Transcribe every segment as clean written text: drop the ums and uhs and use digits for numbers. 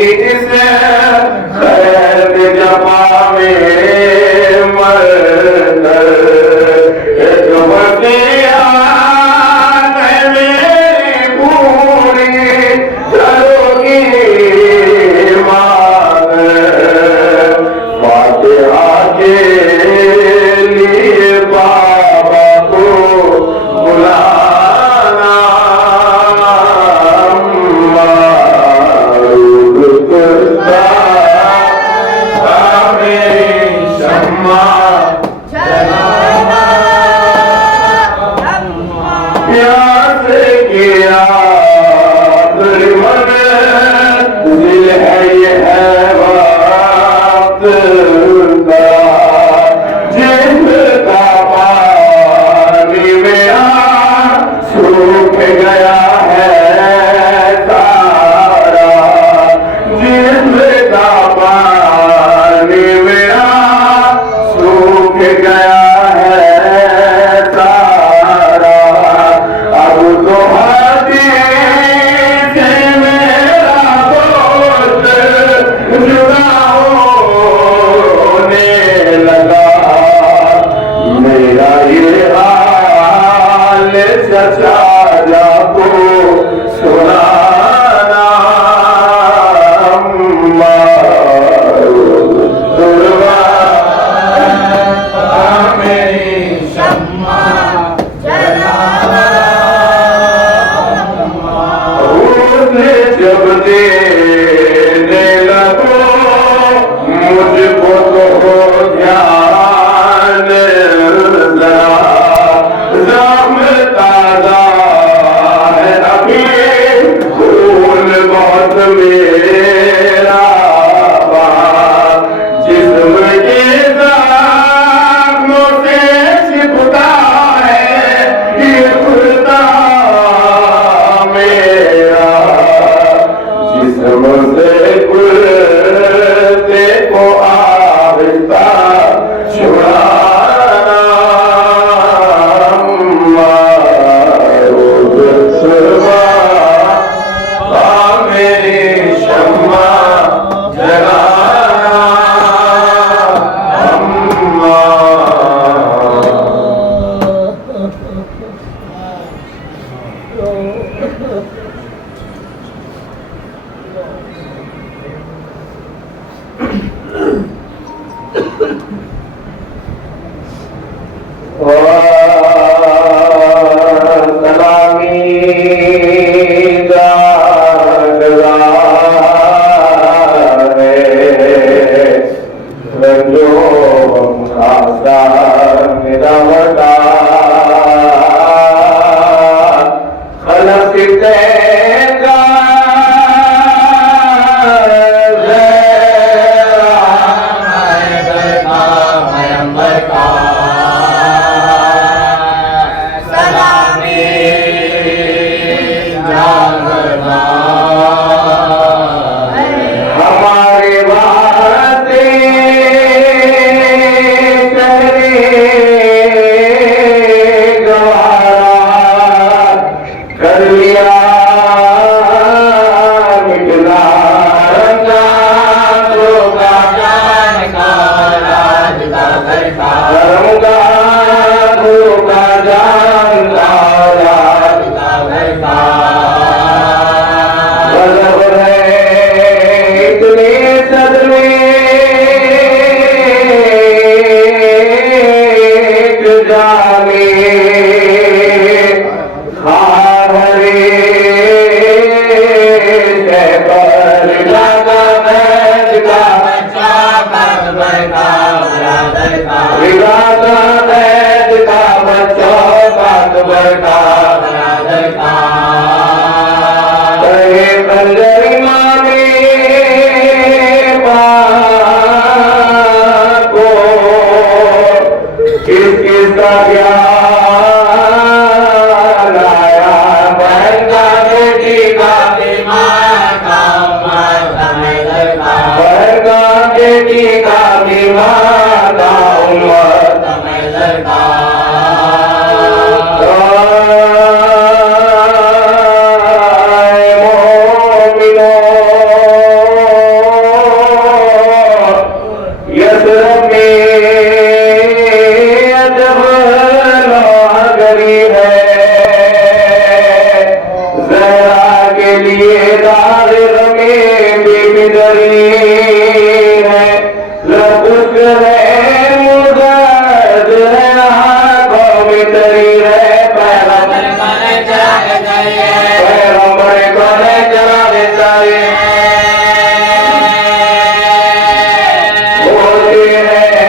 होगी इस खैर जमा में मरकर बतिया मेरी पूरी चलोगी मान फातिहा के लिए बाबा को बुलाना शम्मा प्यास किया मन दिल है ये है वक्त का जिसका पानी मेरा सूख गया है सारा जिसका पानी मेरा सूख गया है सारा अब तो हदीस मेरा दोस्त जुदा होने लगा मेरा ये हाल चचा जाको सुनाना जब देने लगो मुझको तो हो ध्यान जरा जाम ताजा है अभी खून बहुत मेरा जिस्म के जख्मों से छिपता है ये खुदा मेरा जिससे कुर्ते को आहिस्ता छुड़ाना मेरी शम्मा जलाना सलामी रंजो खासा मेरा बता खलक तेरा बिदरी है लपुक है मुदद है आँखों में तरी है पैगंबर कोने चलावे चाहिए बोलते हैं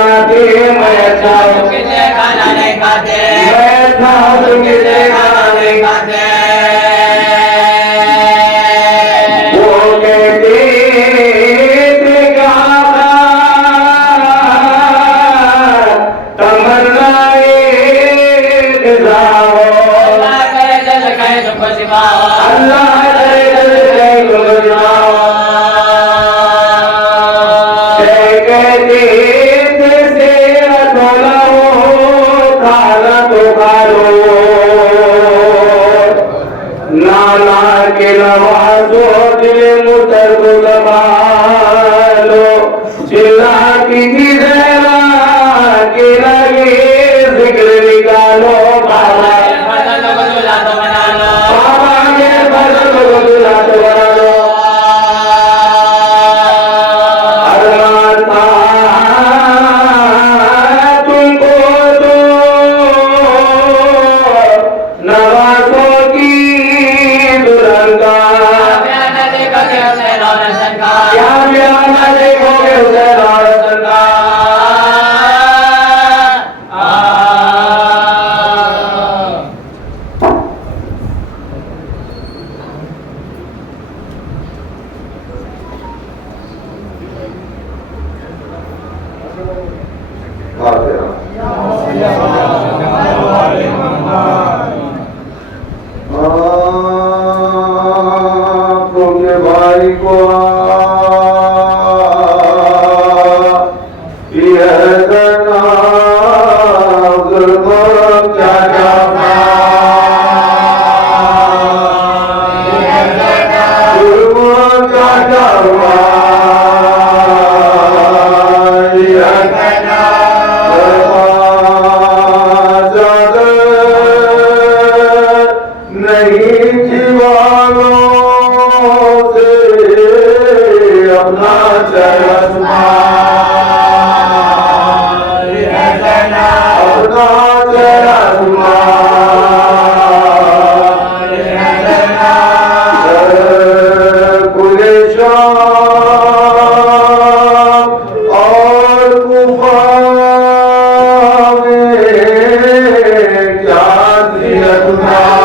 जुदा तेरे बशर खैरुन निसासे के भाई को यह करना जुल्म क्या जाना जुल्म क्या जाना यह करना नहीं जीवानों से अपना चरस्मा अपना चरस्मा कुलेशाम और कुफा में क्या दिया तुम्हारा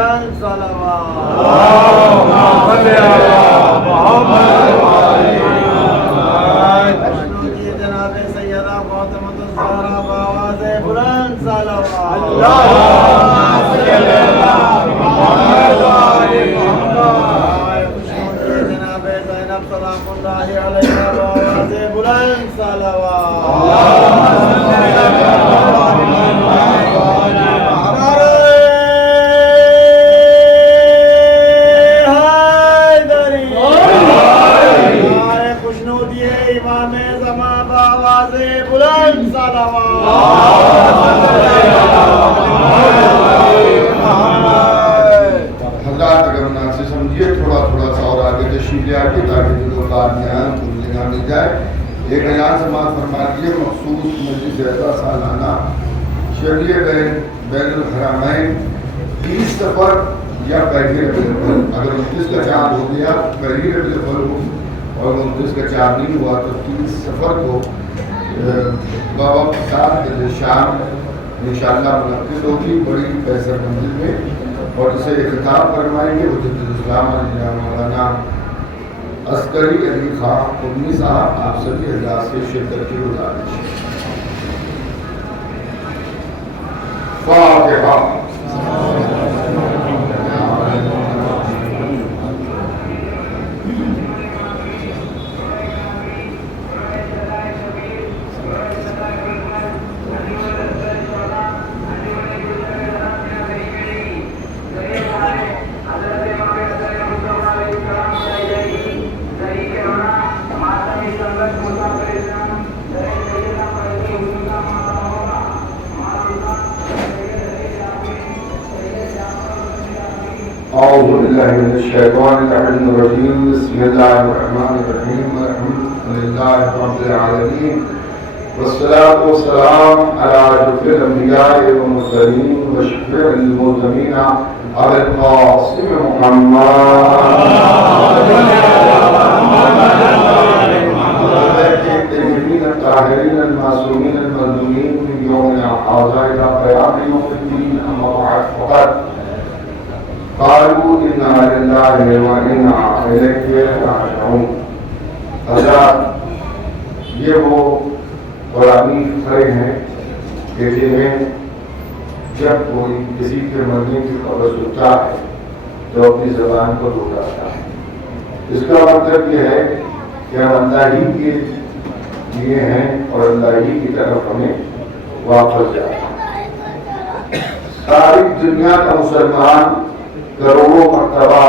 बुलंद सलावत। वैष्णो जी जनाब सैयदा फातिमा ज़हरा बावाज़े बुलंद सलावत। जनाब ज़ैनब सलामुल्लाहि अलैहा बावाज़े बुलंद हजरात अगर से समझिए थोड़ा थोड़ा सा और आगे तशरीफ ले आके ताकि जो बात ध्यान जगह मिल जाए। एक अयान समाज फरमा दिए मखसूस मजलिस ऐसा सालाना शरीय बैनुल हरमैन 30 सफ़र या पहली रबीउल अव्वल, अगर 29 का चाँद हो गया पहली रबीउल अव्वल हो और 29 का चाँद नहीं हुआ तो 30 सफ़र को बाबा के साथ शाम इंशाअल्लाह मुनक़्क़िद होगी बड़ी पैसर मंजिल में और इसे खिताब फरमाएंगे मुजद्दिद-उल-इस्लाम मौलाना अस्करी अली खां उन्नी साहब। आप सभी हज़रात से शिरकत की गुजारिश। फातिहा। औज़ु बिल्लाहि मिनश शैतानिर रजीम। बिस्मिल्लाहिर्रहमानिर्रहीम। अल्हम्दुलिल्लाहि रब्बिल आलमीन वस्सलातु वस्सलाम अला अशरफिल अंबिया'i वल मुरसलीन व शफी'िल मुज़निबीन अबुल क़ासिम ये वो पुरानी खड़े हैं कि जिन्हें जब कोई किसी के मरने की खबर सुनता है तो अपनी ज़बान को दोहराता है। इसका मतलब ये है कि हम अल्लाह ही के लिए हैं और अल्लाह ही की तरफ हमें वापस जाना है। सारी दुनिया का मुसलमान करोड़ों मरतबा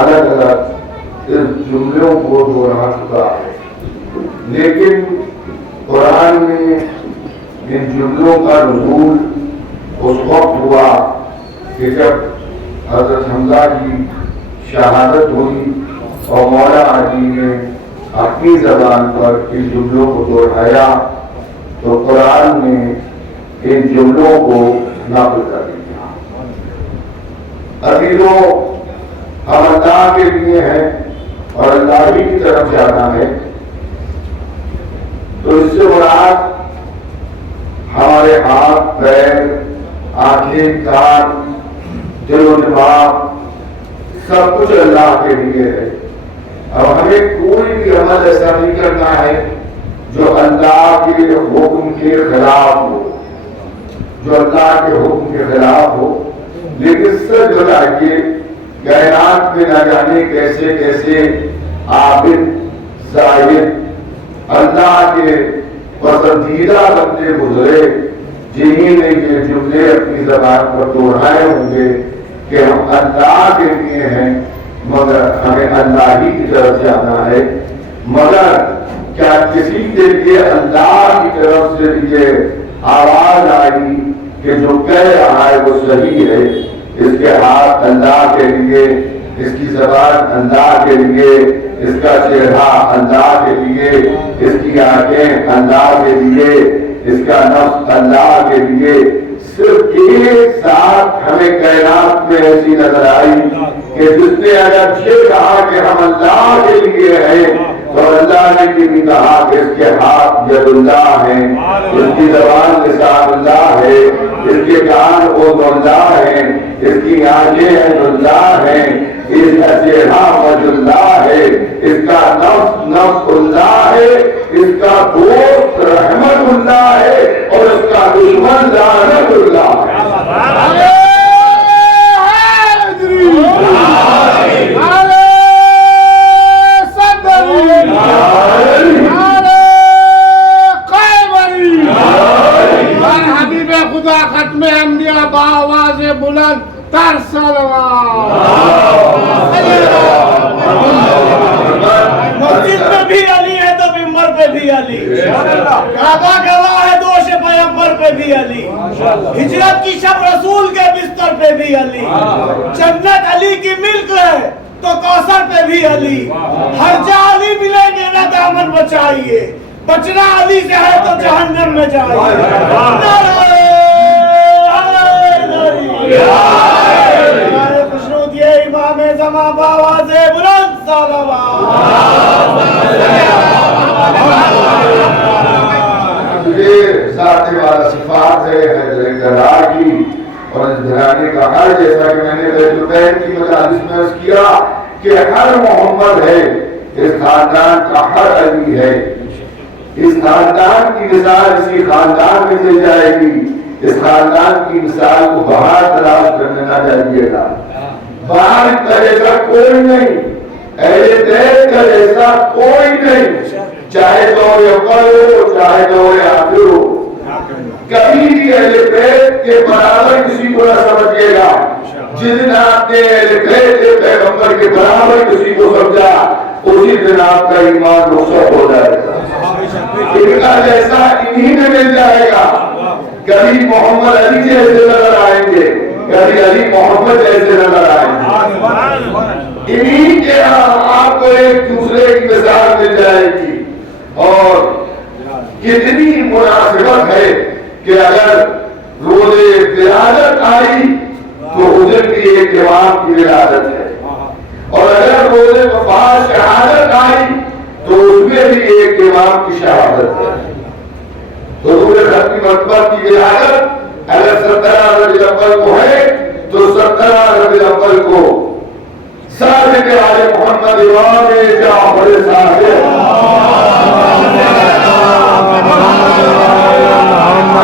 अलग अलग इस जुमलों को दोहरा चुका है, लेकिन कुरान में इन जुमलों का नुज़ूल उस वक्त हुआ कि जब हज़रत हमज़ा की शहादत हुई और मौला अली ने अपनी ज़बान पर इन जुमलों को दोहराया तो कुरान ने इन जुमलों को नाफ़िज़ कर दिया। अज़ीज़ों, हम अल्लाह के लिए हैं और अल्लाह ही की तरफ जाना है, तो इससे मुराद हमारे हाथ पैर आंखें कान दिल और दिमाग सब कुछ अल्लाह के लिए है। अब हमें कोई भी अमल ऐसा नहीं करना है जो अल्लाह के हुक्म के खिलाफ हो, जो अल्लाह के हुक्म के खिलाफ हो। लेकिन सच बताइए कायनात में न जाने कैसे कैसे आबिद जाहिद अल्लाह के पसंदीदा बंदे गुजरे जिन्हीं ने ये जुमले अपनी ज़बान पर दोहराए होंगे कि हम अल्लाह के लिए हैं मगर हमें अल्लाह ही की तरफ जाना है। मगर क्या किसी के लिए अल्लाह की तरफ से ये आवाज आई कि जो कह रहा है वो सही है, इसके हाथ अल्लाह के लिए, इसकी ज़बान अल्लाह के लिए, इसका चेहरा अल्लाह के लिए, इसकी आंखें अल्लाह के लिए, इसका नफ्स अल्लाह के लिए। सिर्फ एक साथ हमें कायनात में ऐसी नजर आई कि जिसने अगर ये कहा कि हम अल्लाह के लिए हैं तो अल्लाह ने भी कहा कि इसके हाथ यदुल्लाह है, इसकी ज़बान लिसानुल्लाह है, इसकी इसके कान ओजुल्ला है, इसकी आंखें अजुल्ला है, इसका चेहरा वजुल्ला है, इसका नफ्स नफ्सुल्ला है, इसका दोस्त रहमतुल्ला है और इसका दुश्मन लानतुल्ला है। बुलंद तर मस्जिद में भी अली है तो मिंबर पे भी अली, काबा गवाह है दोष पैगंबर पे भी अली, हिजरत की शब रसूल के बिस्तर पे भी अली, जन्नत अली की मिल्क है तो कौसर पे भी अली, हर जहाँ अली मिलेंगे ना दामन बचाइए, बचना अली से है तो जहन्नम में जाइए। खुशनूद ये इमाम ज़मा बावाज़े बुलंद सलावत। ये ज़ाते वाला सिफात है हज़रत जलाल की और इस घराने का हर, जैसा कि मैंने बैतुल की मजालिस में अर्ज़ किया कि हर मोहम्मद है, इस खानदान का हर अली है। इस खानदान की मिसाल इसी खानदान में दी जाएगी। इस खानदान की मिसाल को बाहर तलाश करने ना जाइएगा, बाहर का जैसा कोई नहीं, अहले बैत का जैसा कोई नहीं, चाहे दौर अव्वल हो चाहे दौर आखिर हो, कभी भी अहले बैत के बराबर किसी को न समझिएगा। जिस दिन आपने अहले बैत के पैगंबर के बराबर किसी को समझा उसी दिन आपका ईमान रुखसत हो जाएगा। इनका जैसा इन्हीं में मिल जाएगा। कभी मोहम्मद अली जैसे नजर आएंगे, कभी अली मोहम्मद जैसे नजर आएंगे। इन्हीं के आपको एक दूसरे की मिसाल मिल जाएगी। और कितनी मुनासिबत है कि अगर रोज़े विलादत आई तो उधर भी एक इमाम की विलादत है, और अगर रोज़े वफात शहादत आई तो उसमें भी एक इमाम की शहादत है। तो की मरतबा की विलादत अगर 17 रबीउल अव्वल को है तो 17 रबीउल अव्वल को सादिक आले मोहम्मद इमाम जाफर सादिक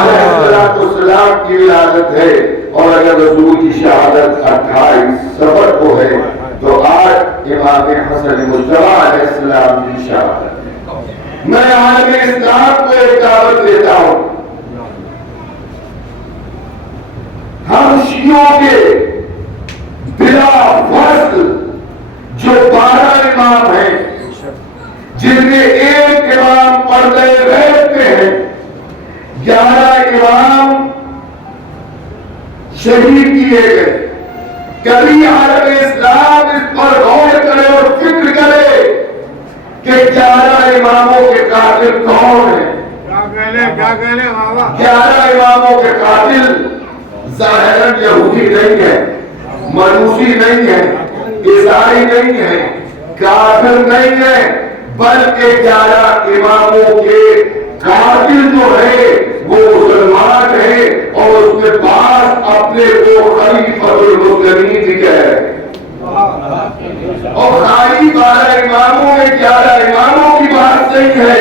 अलैहिस्सलाम की विलादत है। और अगर रसूल की शहादत 28 सफर को है तो आज इमाम हसन मुस्तफा अलैहिस्सलाम की शहादत है। मैं आलम इस्लाम को एक दावत देता हूं, हम शियों के बिला फर्ज जो 12 इमाम हैं, जिनमें एक इमाम पर्दे गैब पे है, 11 इमाम शहीद किए गए। कभी आलम इस्लाम इस पर गौर करे और फिक्र करे कि 11 इमामों के कातिल कौन है। क्या कहने बाबा? 11 इमामों के कातिल ज़ाहिरन यहूदी नहीं है, मजूसी नहीं है, ईसाई नहीं है, काफिर नहीं है, बल्कि 11 इमामों के कातिल जो है वो मुसलमान है और उसके पास अपने को खलीफतुल मुस्लिमीन भी कह रहे हैं। और खाली 12 इमामों में 11 इमामों की बात नहीं है।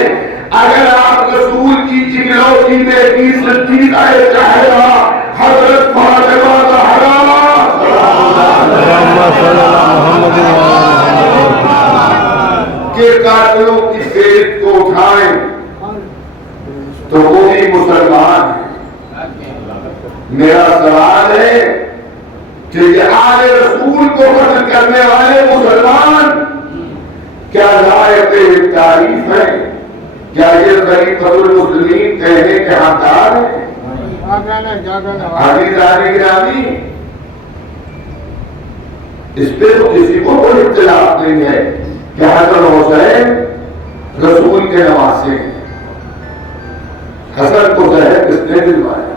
अगर आप रसूल की इकलौती बेटी सिद्दीक़ा ज़हरा हज़रत फातिमा के कातिलों की फेत को उठाएं तो वो भी मुसलमान है। मेरा सवाल है कि ये आले रसूल को कत्ल करने वाले मुसलमान क्या लायक तारीफ है? क्या ये खलीफतुल मुस्लिमीन कहने के हकदार है? गिरामी इस पे तो किसी को कोई इख्तिलाफ नहीं है कि हसन हुसैन रसूल के नवासे हैं। हसन को जहर किसने दिलवाया?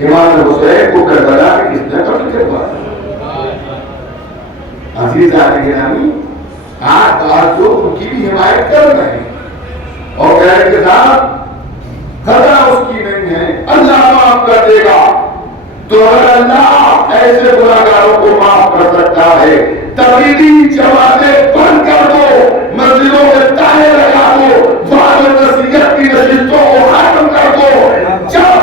इमाम हुसैन को करबला में किसने कत्ल करवाया? गिरामी आज जो उनकी भी हिमायत कर रहे हैं और कह के साथ खतरा उसकी नहीं माफ कर देगा। तो अगर अल्लाह ऐसे गुनाहगारों को माफ कर सकता है, तबलीगी जमातें बंद कर दो, मस्जिदों में ताले लगा दो, वाद और नसीहत की नशिस्तों को खत्म कर दो। जब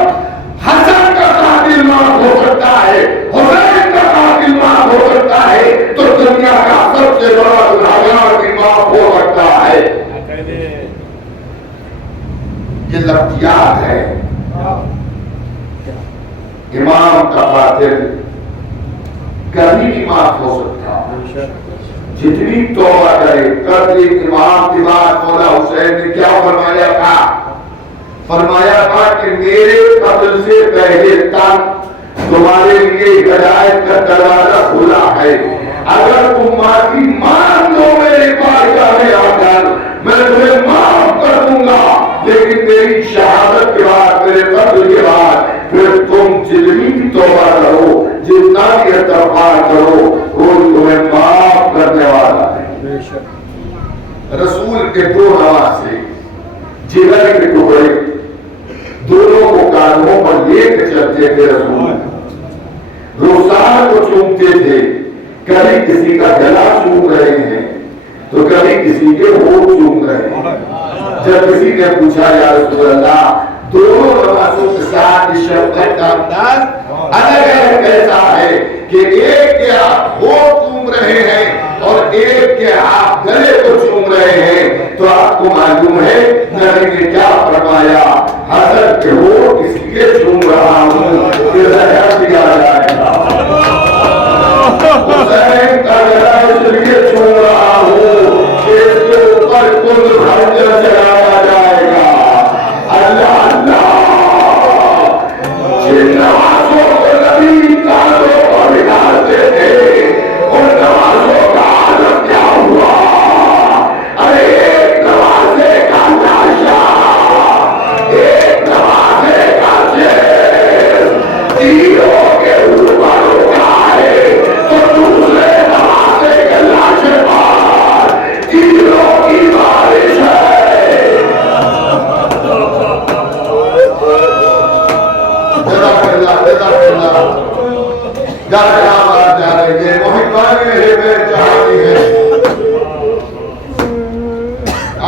हसन का कातिल माफ हो सकता है, हुसैन का कातिल माफ हो सकता है, तो दुनिया का सबसे बड़ा गुनाहगार भी माफ हो सकता है। ये लफ्जियात है। इमाम का कातिल कभी भी माफ हो सकता है, जितनी तौबा करे। कल एक इमाम की बात मौला हुसैन ने क्या फरमाया था? फरमाया था कि मेरे कत्ल से पहले तक तुम्हारे लिए हिदायत का दरवाजा खुला है। अगर तुम माफी मांग लो मेरे बारगाह में आकर, मैं तुम्हें माफ कर दूंगा। लेकिन मेरी शहादत के बाद, मेरे कत्ल के बाद फिर तुम जितनी भी तौबा करो, जितना भी इस्तग़फ़ार करो, वो तुम्हें माफ करने वाला है। रसूल के दो नवासे जिगर के टुकड़े दोनों को कानों पर लेकर चलते थे। रसूल रुखसार को चूमते थे, कभी किसी का गला चूम रहे हैं तो कभी किसी के होठ चूम रहे हैं। जब किसी ने पूछा, या रसूल अल्लाह, दोनों नवाजों के साथ शफ़क़त का अंदाज अलग अलग कैसा है कि एक के आप होठ चूम रहे हैं और एक के आप गले को चूम रहे हैं? तो आपको मालूम है नबी ने क्या फरमाया? हज़रत के होठ इसलिए चूम रहा हूँ कि ज़हर दिया जाएगा, हुसैन का गला इसलिए चूम रहा हूँ कि इसके ऊपर कुल खंजर चलाया जाएगा। अल्लाह जिन नवाजों को नबी कानों पर निकालते थे, उन नवाजों का आदम क्या हुआ? अरे एक नवाजे का लाशा, एक नवाजे का चेहरा तीरों के ऊपर उठा है, तो दूसरे नवाजे के लाशे पर तीरों की बारिश है।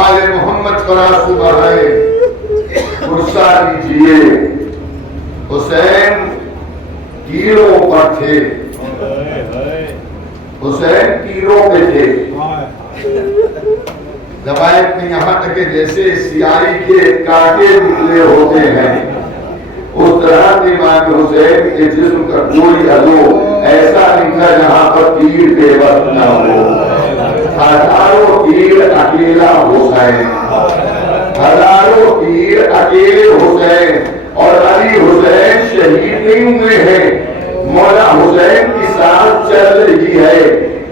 आज मोहम्मद पर सुबह है, गुस्सा लीजिए। हुसैन तीरों पर थे, हुसैन तीरों पे थे। रवायत में यहाँ तक कि जैसे सियाही के कांटे निकले होते हैं, उस तरह इमाम हुसैन के जिस्म का कोई अज़ो ऐसा नहीं था जहां पर तीर बेबस न हो। हजारों तीर अकेला हुसैन, हजारों तीर अकेले हुसैन। और अली हुसैन शहीद नहीं हुए हैं, मौला हुसैन की सांस चल रही है।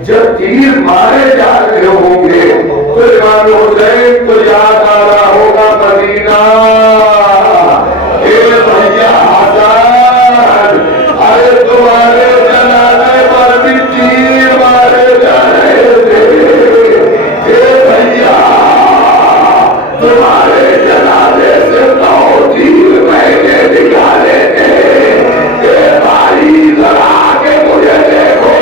जब तीर मारे जा रहे होंगे तो इमाम हुसैन को याद आ रहा होगा मदीना। अरे तुम्हारे जनाजे पर भी तीर मारे जा रहे थे। भैया तुम्हारे जनाजे से 9 तीर मैंने निकाले थे। भाई जरा आगे मुझे देखो,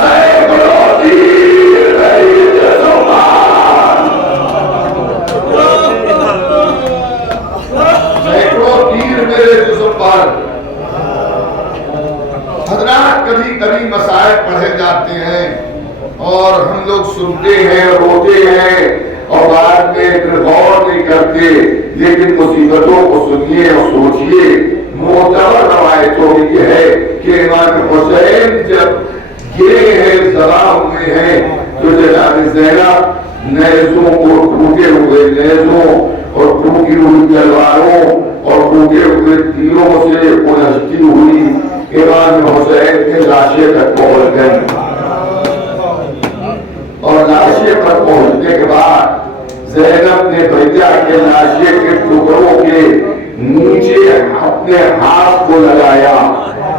सैकड़ों तीर मेरी जज़्बात, सैकड़ों तीर मेरे जिस्म पर। हज़रात कभी कभी मसाइल पढ़े जाते हैं और हम लोग सुनते हैं, रोते हैं और बाद में फिर गौर नहीं करते। लेकिन मुसीबतों को सुनिए और सोचिए। मोतबर रवायतों में यह है कि इमाम हुसैन जब गिरे हैं, जबा हुए हैं, तो जनाब ज़ैनब नेज़ों को, टूटे हुए नेज़ों और टूटी हुई तलवारों और टूटे हुए तीरों से उलझती हुई इमाम हुसैन के लाशे तक पहुंच गई। और लाशे पर पहुंचने के बाद ज़ैनब ने भैया के लाशे के टुकड़ों के नीचे अपने हाथ को लगाया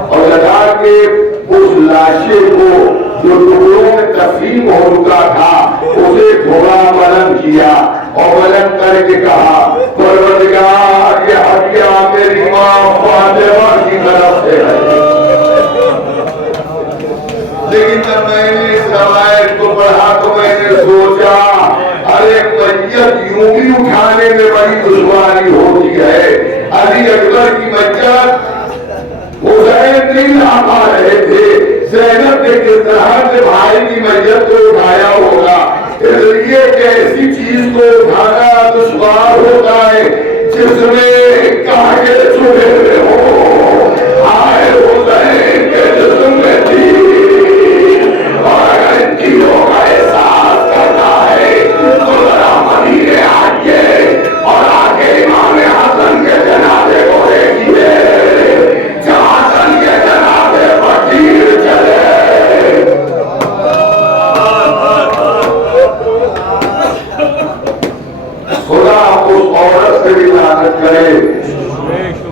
और लगा के उस लाशे को जो टुकड़ों में तकसीम हो चुका था उसे थोड़ा बलंद किया और बलंद करके कहा, परवरदिगार ये हड्डियां मेरी मां बढ़ते हैं। लेकिन जब मैंने इस रवायत को पढ़ा तो मैंने सोचा, अरे मैयत यूं भी उठाने में बड़ी दुश्वारी होती है। अली अकबर की मैयत हुसैन नहीं ला पा रहे थे, ज़ैनब ने किस तरह से भाई की मैयत को उठाया होगा। इसलिए ऐसी चीज को उठाना दुश्वार होता है जिसमें कांटे छुपे हुए हो। आए हुसैन के जिस्म में थी और इन चीजों का एहसास करना है तो जरा मदीने आइए और आके इमाम हसन के जनाजे को देखिए, जहां हसन के जनाजे पर तीर चले। खुदा उस औरत से भी लानत करे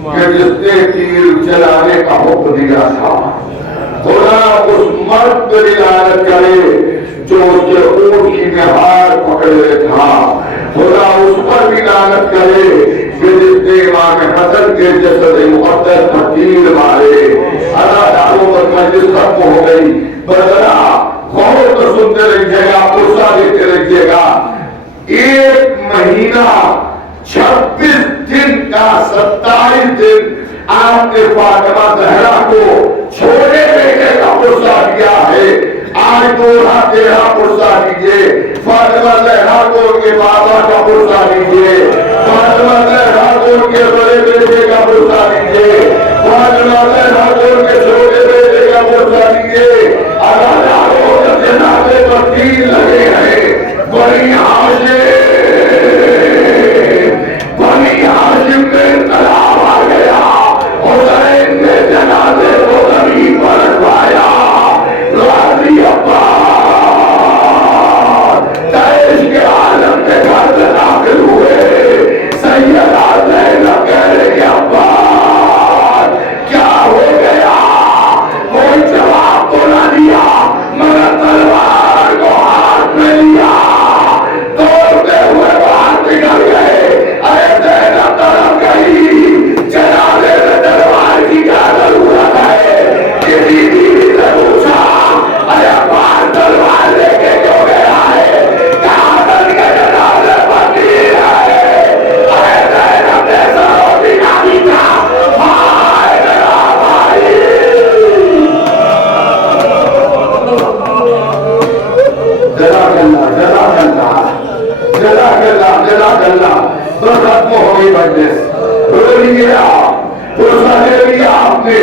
कि जिसने तीर चलाने का हुक्म दिया था। खुदा उस मर्द पे भी लानत करे जो उसके ऊंट की निहार पकड़े था। खुदा उस पर भी लानत करे कि जिसने इमाम हसन के जसद मुक़द्दस पर तीर मारे। अदादारों पर मजलिस खत्म हो गई। बदला गौर तो सुनते रहिएगा, गुस्सा देते रहिएगा। एक महीना 26 दिन का 27 दिन आपने फातिमा ज़हरा को छोटे बेटे का पुरसा दिया है। आज 13 पुरसा दीजिए फातिमा ज़हरा को, उनके बाबा का पुरसा दीजिए फातिमा ज़हरा को, उनके बड़े बेटे का पुरसा दीजिए फातिमा ज़हरा को, उनके छोटे बेटे का पुरसा दीजिए। अदादारों के जनाजे पर तीर लगे हैं। बड़ी हाशिम में इनकलाब आ गया। हुसैन ने जनाजे को जमीन पर रखवाया। गाजी अब्बास देश के आलम के घर में दाखिल हुए। सैयदा ज़ैनब कह रही अब्बास क्या हो गया? कोई जवाब तो ना दिया, मगर तलवार को हाथ में लिया, दौड़ते हुए बाहर निकल गए। अरे ज़ैनब तरफ गई, जनाजे में तलवार की क्या जरूरत है? किसी बीवी से पूछा, अरे अब्बास तलवार लेके क्यों गया है? कहाँ तक के जनाजे पर तीर है? अरे ज़ैनब ने सरों दिखा था, हाय मेरा भाई। जज़ाकल्लाह तो खत्म हो गई मजलिस। पुरसा ले लिया आपने।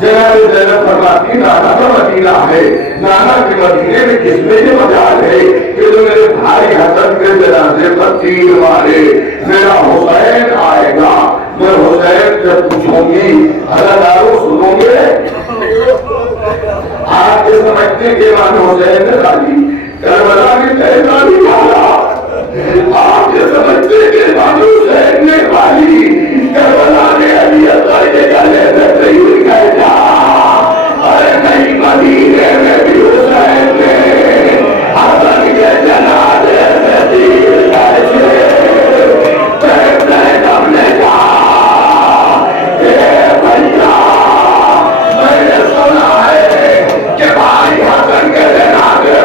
जनाब ज़ैनब फरमाती नाना का मदीना है, नाना के मदीने में किसमें ये मजाल है कि जो मेरे भाई हसन के जनाजे पर तीर मारे। मेरा हुसैन आएगा, मैं हुसैन से पूछूंगी। अदादारों सुनोगे, आपके समझने के बाद हुसैन ने डाली करबला में तहरीर डाला। आपके समझने के बाद हुसैन ने वाली करबला में अली अकबर के गले में तहरीर कहता। अरे नहीं, मदीने में भी हुसैन ने हसन के जनाजे में तीर कैसे? ज़ैनब ने कहा, भैया मैंने सुना है कि भाई हसन के जनाजे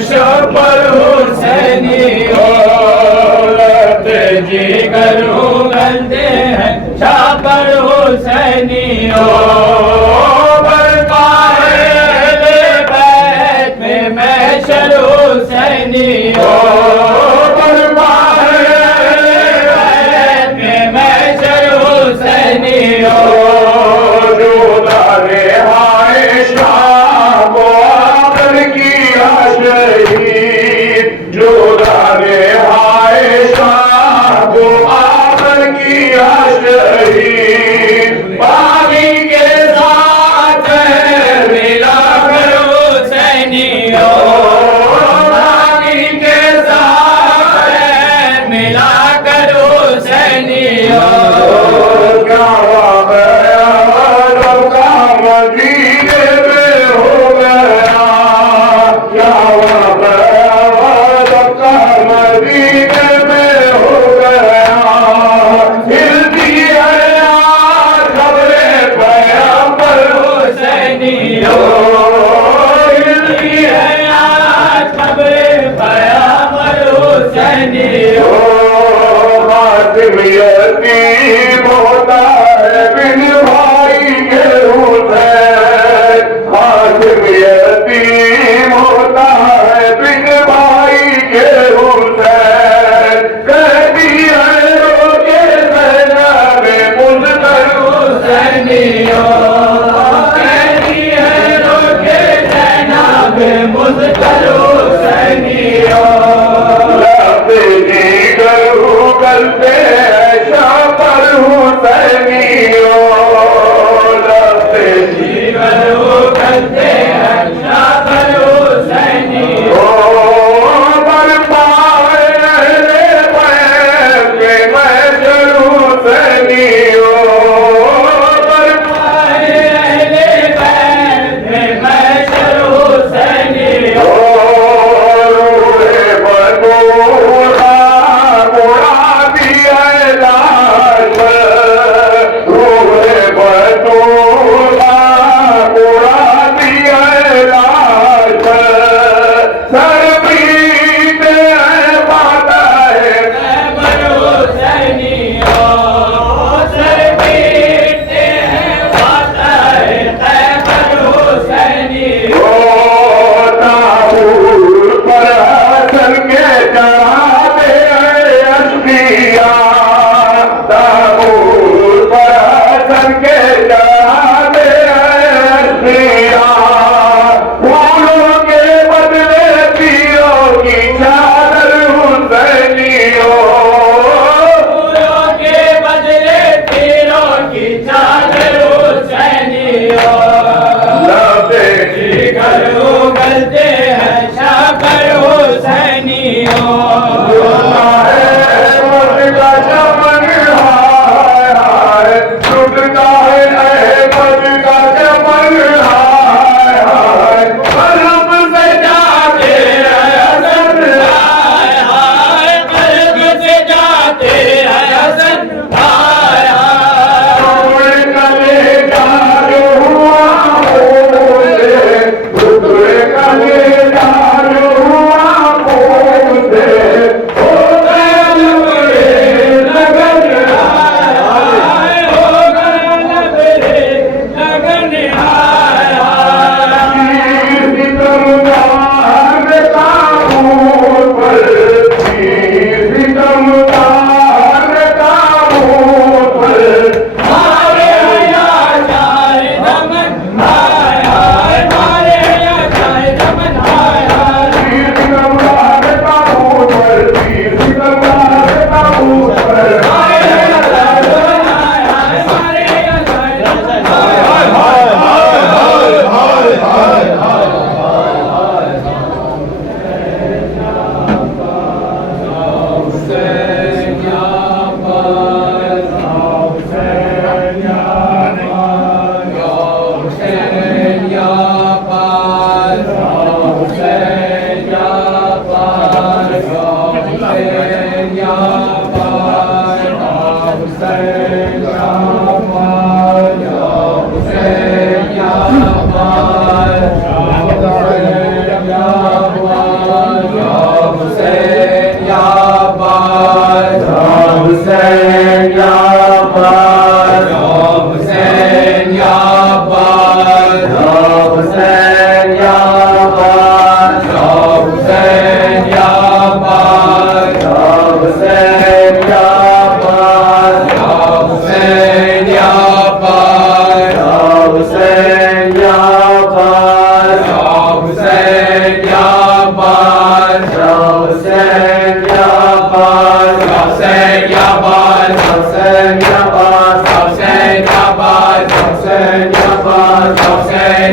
शबर हुसैनी जिगर उगलते हैं शाबर हुसैनी बैत में महशर हुसैनी बैत में महशर हुसैनी हाय शाम की शहीद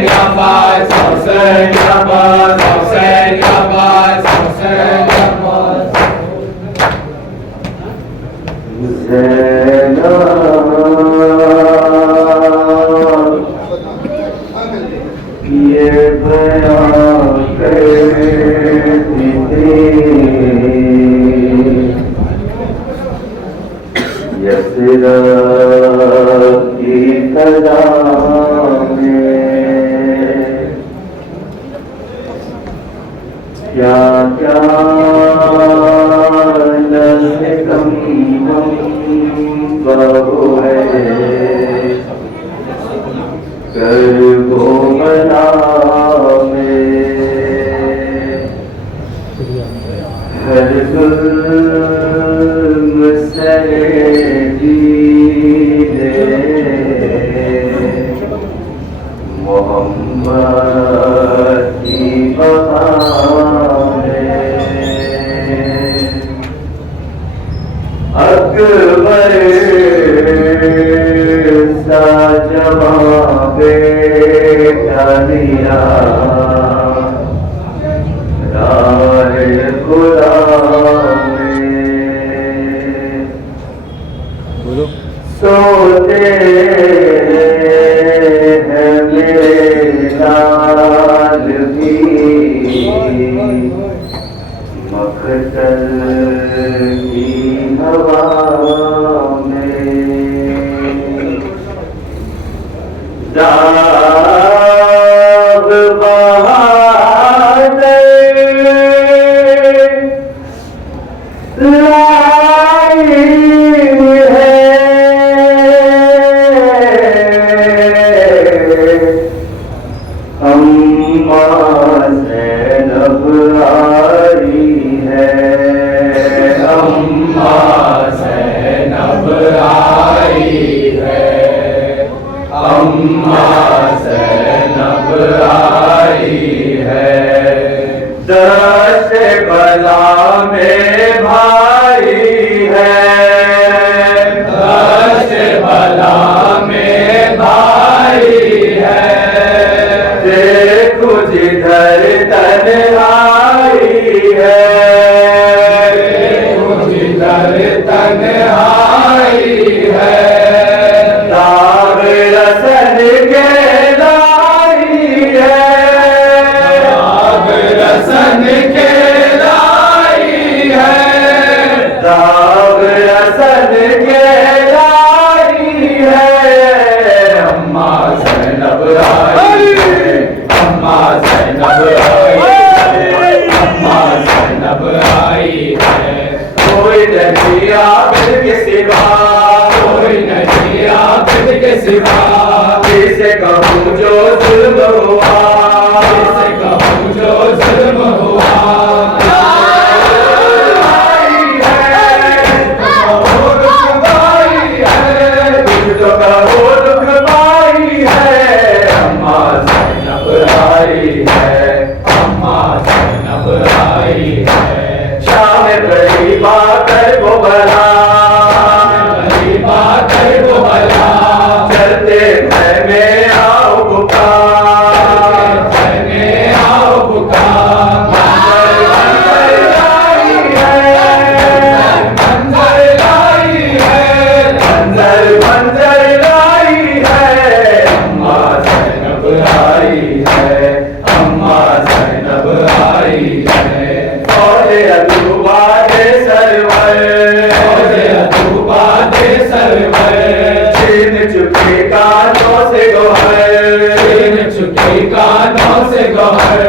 Abbas, Hussein Abbas, Hussein Abbas, Hussein Abbas. ये बयां करती थी यस्रा की सदा में क्या क्या नस्कम बहु है कर गो बना में हर जुल्म सरे दीने मोहम्मद की बहा में अकबर सा जवां बेटा दिया राहे खुदा में सोते हैं मेरे लाल भी मकतल की हवा में दाग बहादुर लाई है अम्मा ज़ैनब आई है अम्मा ज़ैनब आई है, अम्मा ज़ैनब आई है। दस बला में भाई है दस बला में भाई है, देखो जिधर तन्हाई है जिधर तन्हाई है। दाग रसन के लाई है दाग रसन के लाई है, दाग रसन के लाई है अम्मा ज़ैनब आई है, अम्मा ज़ैनब आई है, अम्मा ज़ैनब आई है। कोई नहीं आबिद के सिवा कोई नहीं आबिद के सिवा, किसे कहूँ जो जुल्म हुआ किसे कहूँ जो जुल्म हुआ। कुछ तो कहो दुख पाई है अम्मा ज़ैनब आई है, अम्मा ज़ैनब आई है। शाम बड़ी बाकर को बना बड़ी बात है वो भला, चलते हैं में आओ पुकार चलने आओ पुकार। मंजर लाई है मंजर लाई है, मंजर लाई है अम्मा ज़ैनब आई है, अम्मा ज़ैनब आई है। और अदूबा के सरवर फौजे अतूबा के सरवर, छीन चुके कानों से गोहर छीन चुके कानों से गौहर।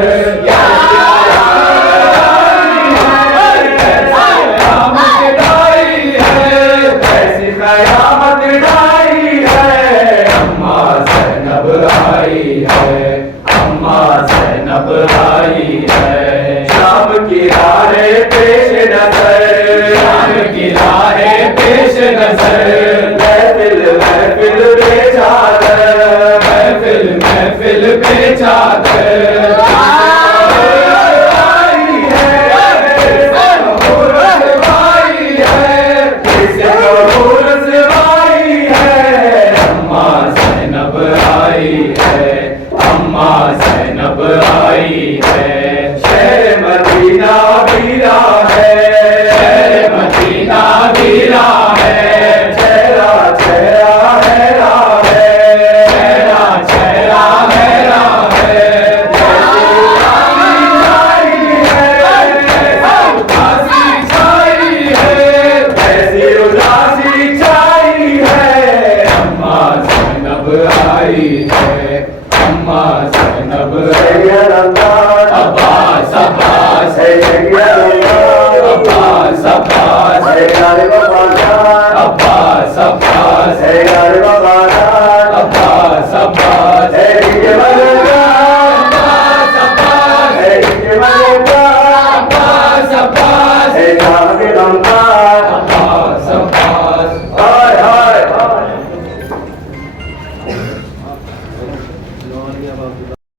ऐसी कयामत लाई है अम्मा ज़ैनब आई है, अम्मा ज़ैनब आई है। शाम की राहें पेश नजर शाम की राहें पेश नजर, महफिल महफिल बेचादर महफिल महफिल पे चादर। किसे कबूल सिवाई है अम्मा ज़ैनब आई है, अम्मा ज़ैनब आई है, शहर मदीना वीरा है, शहर मदीना वीरा है, चेहरा चेहरा हैरा है, चेहरा चेहरा हैरा है, ऐसी उदासी छाई है, अम्मा ज़ैनब आई है, अम्मा ज़ैनब अब्बास अब्बास अब्बास अब्बास अब्बास अब्बास